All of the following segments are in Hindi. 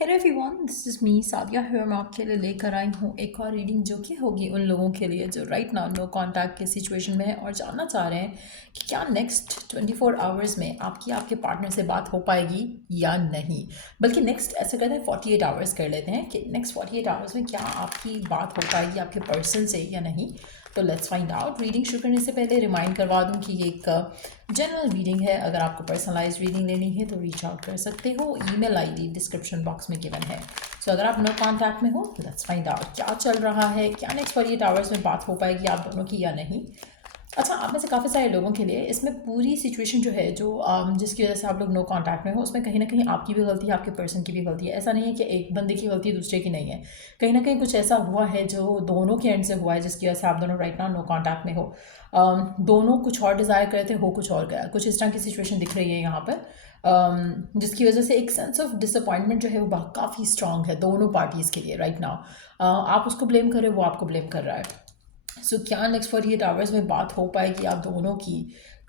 Hello everyone, this is me Sadia here. मैं आपके लिए लेकर आई हूँ एक और रीडिंग जो कि होगी उन लोगों के लिए जो राइट नाउ नो कांटेक्ट के सिचुएशन में है और जानना चाह रहे हैं कि क्या नेक्स्ट 24 आवर्स में आपकी आपके पार्टनर से बात हो पाएगी या नहीं। बल्कि नेक्स्ट ऐसे करते हैं 48 आवर्स कर लेते हैं कि नेक्स्ट 48 आवर्स में क्या आपकी बात हो पाएगी आपके पर्सन से या नहीं। तो लेट्स फाइंड आउट। रीडिंग शुरू करने से पहले रिमाइंड करवा दूं कि ये एक जनरल रीडिंग है। अगर आपको पर्सनलाइज रीडिंग लेनी है तो रीच आउट कर सकते हो। ईमेल आईडी डिस्क्रिप्शन बॉक्स में गिवन है। सो अगर आप नो कॉन्टैक्ट में हो, लेट्स फाइंड आउट क्या चल रहा है, क्या नेक्स्ट 48 आवर्स में बात हो पाएगी आप दोनों की या नहीं। अच्छा, आप में से काफ़ी सारे लोगों के लिए इसमें पूरी सिचुएशन जो है जो जिसकी वजह से आप लोग नो कांटेक्ट में हो, उसमें कहीं ना कहीं आपकी भी गलती है, आपके पर्सन की भी गलती है। ऐसा नहीं है कि एक बंदे की गलती दूसरे की नहीं है। कहीं ना कहीं कुछ ऐसा हुआ है जो दोनों के एंड से हुआ है जिसकी वजह से आप दोनों राइट नाउ नो कांटेक्ट में हो। दोनों कुछ और डिज़ायर करते हो कुछ और गया, कुछ इस तरह की सिचुएशन दिख रही है यहाँ पर। जिसकी वजह से एक सेंस ऑफ डिसअपॉइंटमेंट जो है वो काफ़ी स्ट्रांग है दोनों पार्टीज़ के लिए राइट नाउ। आप उसको ब्लेम कर रहे हो, वो आपको ब्लेम कर रहा है। सो क्या नेक्स्ट 48 आवर्स में बात हो पाएगी आप दोनों की?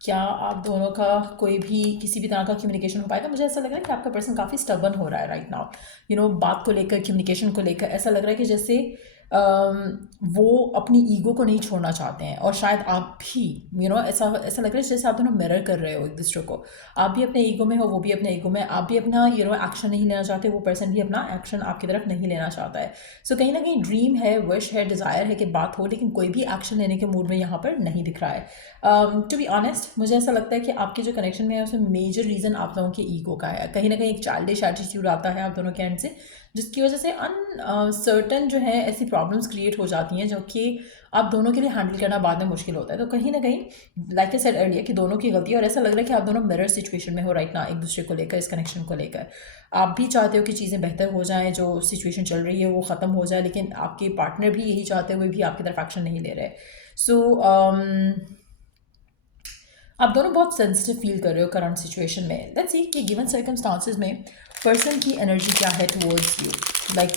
क्या आप दोनों का कोई भी किसी भी तरह का कम्युनिकेशन हो पाएगा? मुझे ऐसा लग रहा है कि आपका पर्सन काफ़ी स्टबर्न हो रहा है राइट नाउ। बात को लेकर, कम्युनिकेशन को लेकर ऐसा लग रहा है कि जैसे वो अपनी ईगो को नहीं छोड़ना चाहते हैं। और शायद आप भी ऐसा ऐसा लग रहा है जैसे आप दोनों मिरर कर रहे हो एक दूसरे को। आप भी अपने ईगो में हो, वो भी अपने ईगो में। आप भी अपना एक्शन नहीं लेना चाहते, वो पर्सन भी अपना एक्शन आपकी तरफ नहीं लेना चाहता है। सो कहीं ना कहीं ड्रीम है, विश है, डिज़ायर है कि बात हो, लेकिन कोई भी एक्शन लेने के मूड में यहाँ पर नहीं दिख रहा है। टू बी ऑनेस्ट, मुझे ऐसा लगता है कि आपके जो कनेक्शन में है उसमें मेजर रीज़न आप लोगों के ईगो का है। कहीं ना कहीं एक चाइल्डिश एटीट्यूड आता है आप दोनों के एंड से, जिसकी वजह से अनसर्टन जो है ऐसी प्रॉब्लम्स क्रिएट हो जाती हैं जो कि आप दोनों के लिए हैंडल करना बाद में मुश्किल होता है। तो कहीं ना कहीं लाइक आई सेड अर्लियर कि दोनों की गलती है और ऐसा लग रहा है कि आप दोनों मिरर सिचुएशन में हो राइट ना, एक दूसरे को लेकर, इस कनेक्शन को लेकर। आप भी चाहते हो कि चीज़ें बेहतर हो जाएं, जो सिचुएशन चल रही है वो ख़त्म हो जाए, लेकिन आपके पार्टनर भी यही चाहते हुए भी आपकी तरफ एक्शन नहीं ले रहे। सो आप दोनों बहुत सेंसिटिव फील कर रहे हो करंट सिचुएशन में। लेट्स सी कि गिवन सर्कमस्टांसेस में पर्सन की एनर्जी क्या है towards you. Like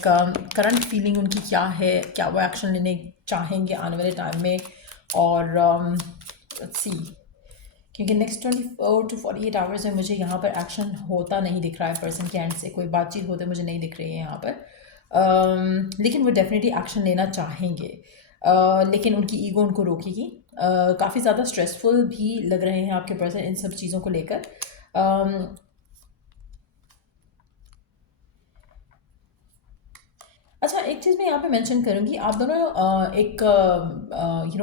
current feeling उनकी क्या है, क्या वो एक्शन लेने चाहेंगे आने वाले टाइम में। और लेट्स सी, क्योंकि नेक्स्ट 24 to 48 आवर्स में मुझे यहाँ पर एक्शन होता नहीं दिख रहा है पर्सन के एंड से, कोई बातचीत होते मुझे नहीं दिख रही है यहाँ पर। लेकिन वो डेफिनेटली एक्शन लेना चाहेंगे। लेकिन उनकी ईगो उनको रोकेगी। काफ़ी ज़्यादा स्ट्रेसफुल भी लग रहे हैं आपके पर्सन इन सब चीज़ों को लेकर। अच्छा, एक चीज़ मैं यहाँ पे मेंशन करूँगी, आप दोनों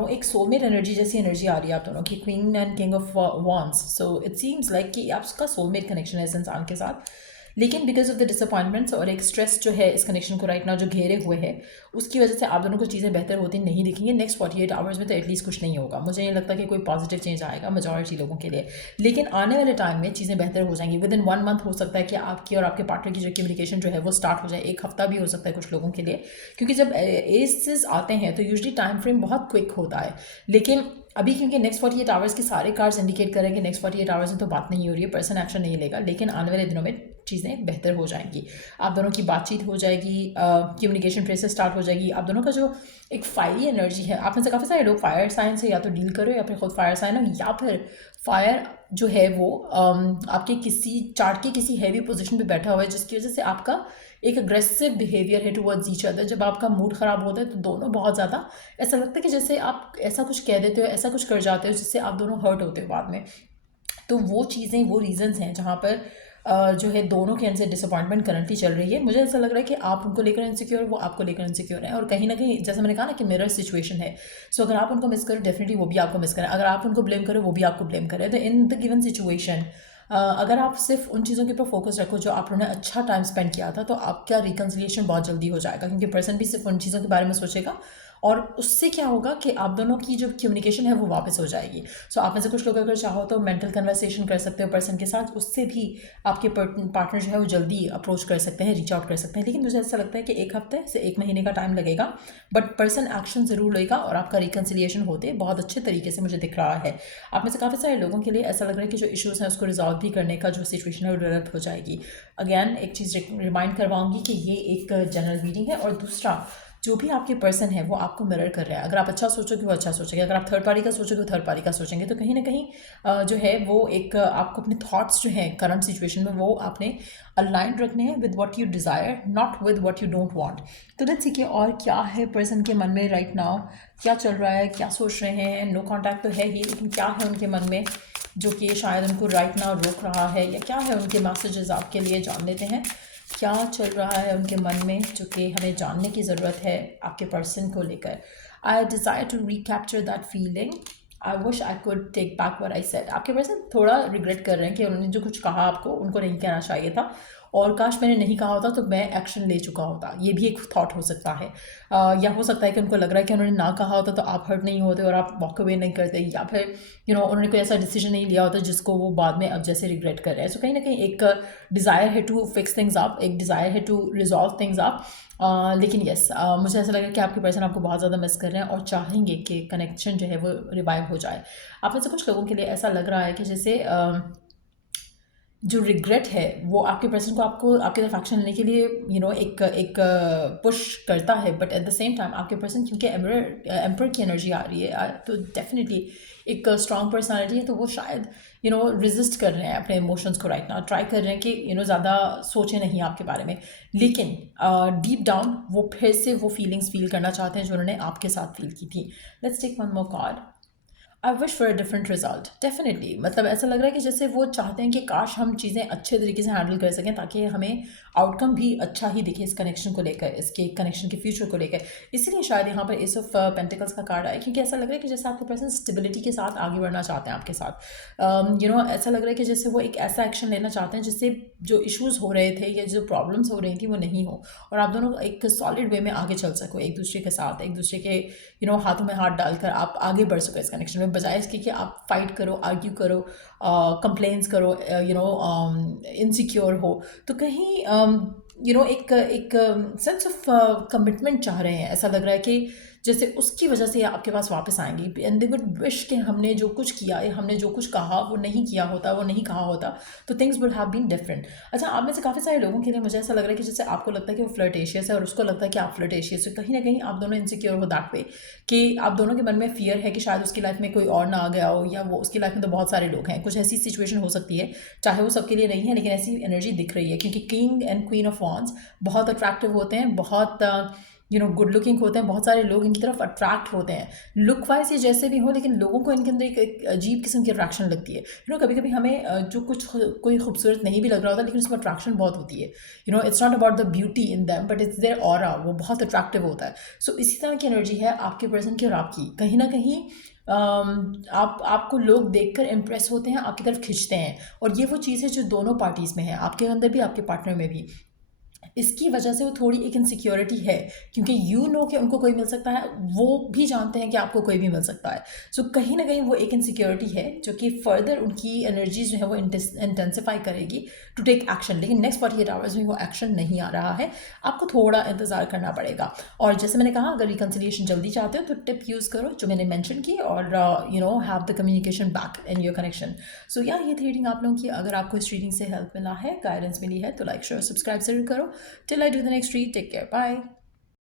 एक सोलमेट एनर्जी जैसी एनर्जी आ रही है आप दोनों की, queen and king of wands. So it seems like कि आपका सोलमेट कनेक्शन है इस इंसान के साथ। लेकिन बिकॉज ऑफ द डिसअपॉइंटमेंट्स और एक स्ट्रेस जो है इस कनेक्शन को राइट नाउ जो घेरे हुए है, उसकी वजह से आप दोनों को चीज़ें बेहतर होती नहीं दिखेंगी नेक्स्ट 48 आवर्स में। तो एटलीस्ट कुछ नहीं होगा, मुझे नहीं लगता कि कोई पॉजिटिव चेंज आएगा मेजॉरिटी लोगों के लिए। लेकिन आने वाले टाइम में चीज़ें बेहतर हो जाएंगी। विद इन 1 मंथ हो सकता है कि आपकी और आपके पार्टनर की जो कम्युनिकेशन जो है वो स्टार्ट हो जाए। एक हफ्ता भी हो सकता है कुछ लोगों के लिए, क्योंकि जब एसेस आते हैं तो यूजली टाइम फ्रेम बहुत क्विक होता है। लेकिन अभी क्योंकि नेक्स्ट 48 आवर्स के सारे कार्ड्स इंडिकेट करें कि नेक्स्ट 48 आवर्स में तो बात नहीं हो रही है, पर्सन एक्शन नहीं लेगा, लेकिन आने वाले दिनों में चीज़ें बेहतर हो जाएंगी। आप दोनों की बातचीत हो जाएगी, कम्युनिकेशन फिर से स्टार्ट हो जाएगी। आप दोनों का जो एक फायरी एनर्जी है, आप में से काफ़ी सारे लोग फायर साइन से या तो डील करो या फिर खुद फायर साइन हो, या फिर फायर जो है वो आपके किसी चार्ट की किसी हैवी पोजीशन पे बैठा हुआ है, जिसकी वजह से आपका एक अग्रेसिव बिहेवियर है टुवर्ड्स ईच अदर। जब आपका मूड ख़राब होता है तो दोनों बहुत ज़्यादा ऐसा लगता है कि जैसे आप ऐसा कुछ कह देते हो, ऐसा कुछ कर जाते हो जिससे आप दोनों हर्ट होते हो बाद में। तो वो चीज़ें, वो रीजंस हैं जहाँ पर जो है दोनों के एंड से डिसअपॉइंटमेंट करंटली चल रही है। मुझे ऐसा लग रहा है कि आप उनको लेकर इनसिक्योर, वो आपको लेकर इनसिक्योर है। और कहीं ना कहीं जैसे मैंने कहा ना कि मिरर सिचुएशन है। सो अगर आप उनको मिस करो, डेफिनेटली वो भी आपको मिस करें। अगर आप उनको ब्लेम करो, वो भी आपको ब्लेम करें। तो इन द गिवन सिचुएशन अगर आप सिर्फ उन चीज़ों के ऊपर फोकस रखो जो आप लोगों ने अच्छा टाइम स्पेंड किया था, तो आपका रिकन्सिलिएशन बहुत जल्दी हो जाएगा, क्योंकि पर्सन भी सिर्फ उन चीज़ों के बारे में सोचेगा। और उससे क्या होगा कि आप दोनों की जो कम्युनिकेशन है वो वापस हो जाएगी। सो आप में से कुछ लोग अगर चाहो तो मेंटल कन्वर्सेशन कर सकते हो पर्सन के साथ, उससे भी आपके पार्टनर जो है वो जल्दी अप्रोच कर सकते हैं, रीच आउट कर सकते हैं। लेकिन मुझे ऐसा लगता है कि 1 हफ्ते से 1 महीने का टाइम लगेगा, बट पर्सन एक्शन ज़रूर लेगा और आपका रिकन्सिलिएशन होते बहुत अच्छे तरीके से मुझे दिख रहा है। आप में से काफ़ी सारे लोगों के लिए ऐसा लग रहा है कि जो इश्यूज़ हैं उसको रिजॉल्व भी करने का जो सिचुएशन है वो डेवलप हो जाएगी। अगैन एक चीज़ रिमाइंड करवाऊंगी कि ये एक जनरल रीडिंग है। और दूसरा, जो भी आपके पर्सन है वो आपको मिरर कर रहा है। अगर आप अच्छा सोचोगे वो अच्छा सोचेंगे, अगर आप थर्ड पार्टी का सोचोगे वो थर्ड पार्टी का सोचेंगे। तो कहीं ना कहीं जो है वो एक आपको अपने थॉट्स जो हैं करंट सिचुएशन में वो आपने अलाइन रखने हैं with what you desire, not with what you don't want. तो लेट्स सी कि और क्या है पर्सन के मन में राइट नाउ, क्या चल रहा है, क्या सोच रहे हैं। नो कॉन्टैक्ट तो है ही, लेकिन क्या है उनके मन में जो कि शायद उनको राइट नाउ रोक रहा है, या क्या है उनके मैसेजेस आपके लिए, जान लेते हैं क्या चल रहा है उनके मन में जो कि हमें जानने की ज़रूरत है आपके पर्सन को लेकर। I desire to recapture that feeling, I wish I could take back what I said. आपके पर्सन थोड़ा रिग्रेट कर रहे हैं कि उन्होंने जो कुछ कहा आपको उनको नहीं कहना चाहिए था, और काश मैंने नहीं कहा होता तो मैं एक्शन ले चुका होता। ये भी एक थॉट हो सकता है। या हो सकता है कि उनको लग रहा है कि उन्होंने ना कहा होता तो आप हर्ट नहीं होते और आप वॉक अवे नहीं करते, या फिर उन्होंने कोई ऐसा डिसीजन नहीं लिया होता जिसको वो बाद में अब जैसे रिग्रेट कर रहे हैं। सो कहीं ना कहीं एक डिज़ायर है टू फिक्स थिंग्स अप, एक डिज़ायर है टू रिजॉल्व थिंग्स अप। लेकिन यस, मुझे ऐसा लगा कि आपके पर्सन आपको बहुत ज़्यादा मिस कर रहे हैं और चाहेंगे कि कनेक्शन जो है वो रिवाइव हो जाए। आप में से कुछ लोगों के लिए ऐसा लग रहा है कि जैसे जो रिग्रेट है वो आपके पर्सन को आपको आपकी तरफ एक्शन लेने के लिए एक एक पुश करता है, but at the same time आपके पर्सन क्योंकि एम्पर की एनर्जी आ रही है, तो डेफिनेटली एक स्ट्रॉन्ग पर्सनालिटी है, तो वो शायद रेजिस्ट कर रहे हैं अपने इमोशंस को राइट नाउ, ट्राई कर रहे हैं कि ज़्यादा सोचे नहीं आपके बारे में, लेकिन डीप डाउन वो फिर से वो फीलिंग्स फील करना चाहते हैं जो उन्होंने आपके साथ फील की थी। Let's take one more card. I wish for a different result. Definitely मतलब ऐसा लग रहा है कि जैसे वो चाहते हैं कि काश हम चीज़ें अच्छे तरीके से हैंडल कर सकें ताकि हमें आउटकम भी अच्छा ही दिखे इस कनेक्शन को लेकर, इसके कनेक्शन के फ्यूचर को लेकर। इसीलिए शायद यहाँ पर एस ऑफ पेंटिकल्स का कार्ड आया, क्योंकि ऐसा लग रहा है कि जैसे आपके पर्सन स्टेबिलिटी के साथ आगे बढ़ना चाहते हैं आपके साथ। ऐसा लग रहा है कि जैसे वो एक ऐसा एक्शन लेना चाहते हैं जिससे जो इश्यूज़ हो रहे थे या जो प्रॉब्लम्स हो रही थी वो नहीं हो, और आप दोनों एक सॉलिड वे में आगे चल सको एक दूसरे के साथ, एक दूसरे के हाथों में हाथ डालकर आप आगे बढ़ सको इस कनेक्शन में, बजाय इसके कि आप फाइट करो, आर्ग्यू करो, कंप्लेंट्स करो, इनसिक्योर हो। तो कहीं एक सेंस ऑफ कमिटमेंट चाह रहे हैं। ऐसा लग रहा है कि जैसे उसकी वजह से आपके पास वापस आएंगी, एंड दे वुड विश कि हमने जो कुछ किया या हमने जो कुछ कहा वो नहीं किया होता, वो नहीं कहा होता, तो things would have been different. अच्छा, आप में से काफ़ी सारे लोगों के लिए मुझे ऐसा लग रहा है कि जैसे आपको लगता है कि वो फ्लर्टेशियस है और उसको लगता है कि आप फ्लर्टेशियस हो। कहीं ना कहीं आप दोनों इनसिक्योर हो दैट वे कि आप दोनों के मन में फियर है कि शायद उसकी लाइफ में कोई और ना आ गया हो, या वो उसकी लाइफ में तो बहुत सारे लोग हैं। कुछ ऐसी सिचुएशन हो सकती है, चाहे वो सबके लिए नहीं है, लेकिन ऐसी एनर्जी दिख रही है, क्योंकि king and queen of wands बहुत अट्रैक्टिव होते हैं, बहुत गुड लुकिंग होते हैं, बहुत सारे लोग इनकी तरफ अट्रैक्ट होते हैं लुक वाइज ये जैसे भी हो, लेकिन लोगों को इनके अंदर एक अजीब किस्म की अट्रैक्शन लगती है। कभी कभी हमें जो कुछ कोई खूबसूरत नहीं भी लग रहा होता, लेकिन उसमें अट्रैक्शन बहुत होती है। It's not about the beauty in them, but it's their aura, वो बहुत अट्रैक्टिव होता है। सो इसी तरह की एनर्जी है आपके पर्सन की और आपकी। कहीं ना कहीं आपको लोग देखकर इम्प्रेस होते हैं, आपकी तरफ खिंचते हैं, और ये वो चीज़ है जो दोनों पार्टीज़ में है, आपके अंदर भी आपके पार्टनर में भी। इसकी वजह से वो थोड़ी एक इनसिक्योरिटी है, क्योंकि कि उनको कोई मिल सकता है, वो भी जानते हैं कि आपको कोई भी मिल सकता है। सो कहीं ना कहीं वो एक इनसिक्योरिटी है जो कि फर्दर उनकी एनर्जीज जो है वो इंटेंसिफाई करेगी टू टेक एक्शन, लेकिन नेक्स्ट 48 आवर्स में वो एक्शन नहीं आ रहा है, आपको थोड़ा इंतज़ार करना पड़ेगा। और जैसे मैंने कहा, अगर रिकन्सिलिएशन जल्दी चाहते हो तो टिप यूज़ करो जो मैंने मैंशन की, और have the communication back in your connection. So या ये थी रीडिंग आप लोगों की। अगर आपको इस रीडिंग से हेल्प मिला है, गाइडेंस मिली है, तो लाइक शेयर सब्सक्राइब जरूर करो। Till I do the next read, take care. Bye.